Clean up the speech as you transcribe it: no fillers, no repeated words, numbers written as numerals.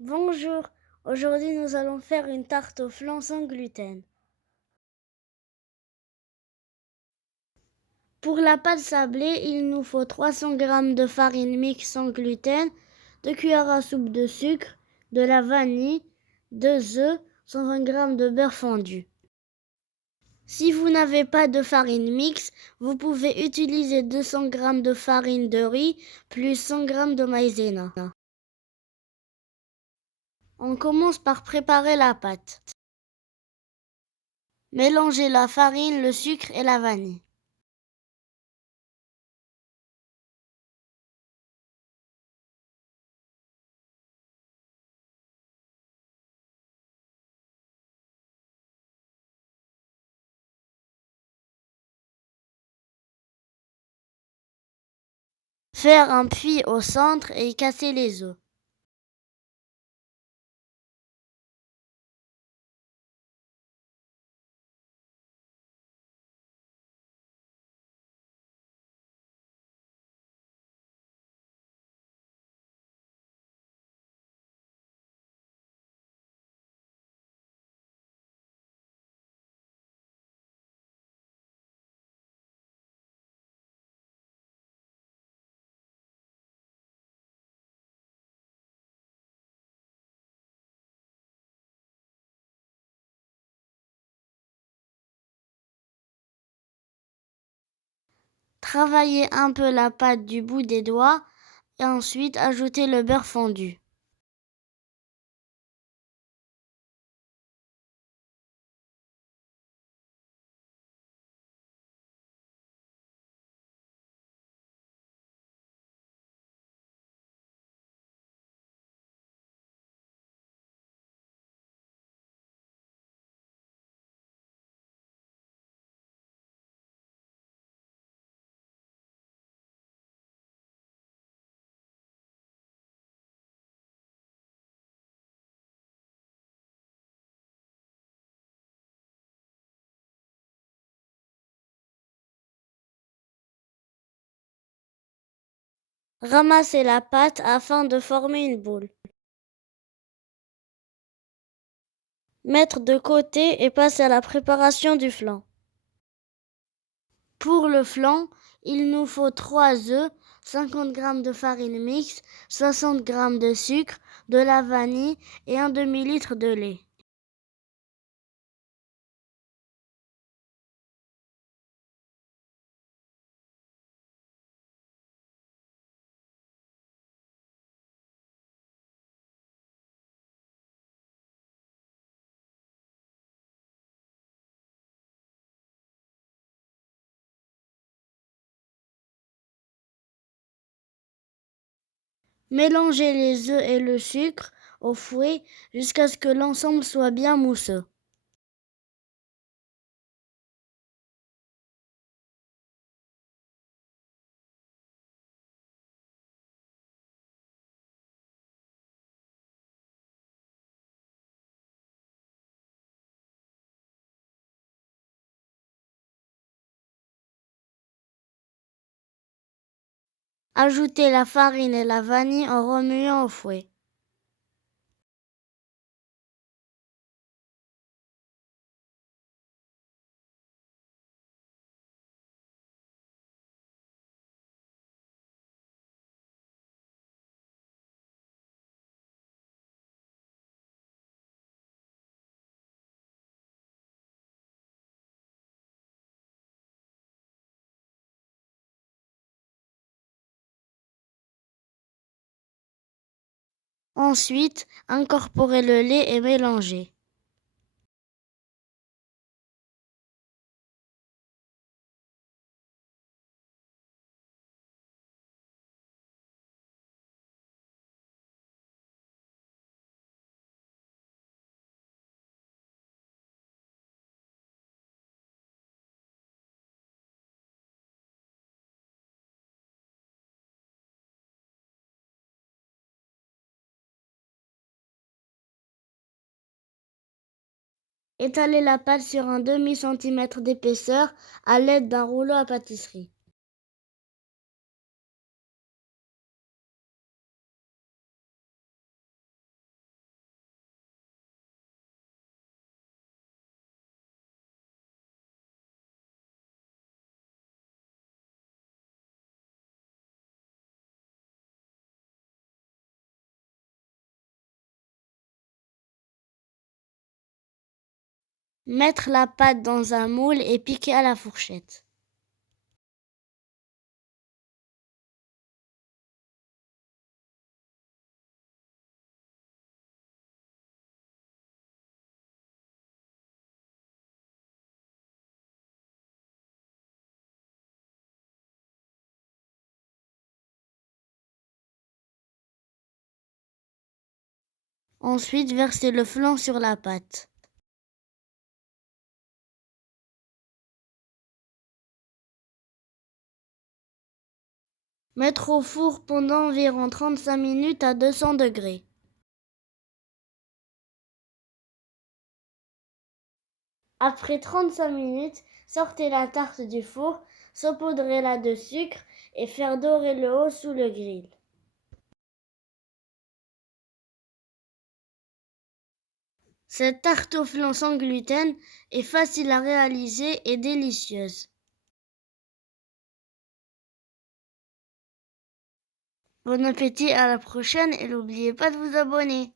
Bonjour, aujourd'hui nous allons faire une tarte au flan sans gluten. Pour la pâte sablée, il nous faut 300 g de farine mixte sans gluten, 2 cuillères à soupe de sucre, de la vanille, 2 œufs, 120 g de beurre fondu. Si vous n'avez pas de farine mixte, vous pouvez utiliser 200 g de farine de riz plus 100 g de maïzena. On commence par préparer la pâte. Mélangez la farine, le sucre et la vanille. Faire un puits au centre et y casser les œufs. Travaillez un peu la pâte du bout des doigts et ensuite ajoutez le beurre fondu. Ramassez la pâte afin de former une boule. Mettre de côté et passer à la préparation du flan. Pour le flan, il nous faut 3 œufs, 50 g de farine mixte, 60 g de sucre, de la vanille et un demi-litre de lait. Mélangez les œufs et le sucre au fouet jusqu'à ce que l'ensemble soit bien mousseux. Ajoutez la farine et la vanille en remuant au fouet. Ensuite, incorporez le lait et mélangez. Étalez la pâte sur un demi-centimètre d'épaisseur à l'aide d'un rouleau à pâtisserie. Mettre la pâte dans un moule et piquer à la fourchette. Ensuite, verser le flan sur la pâte. Mettre au four pendant environ 35 minutes à 200 degrés. Après 35 minutes, sortez la tarte du four, saupoudrez-la de sucre et faire dorer le haut sous le grill. Cette tarte au flan sans gluten est facile à réaliser et délicieuse. Bon appétit, à la prochaine et n'oubliez pas de vous abonner.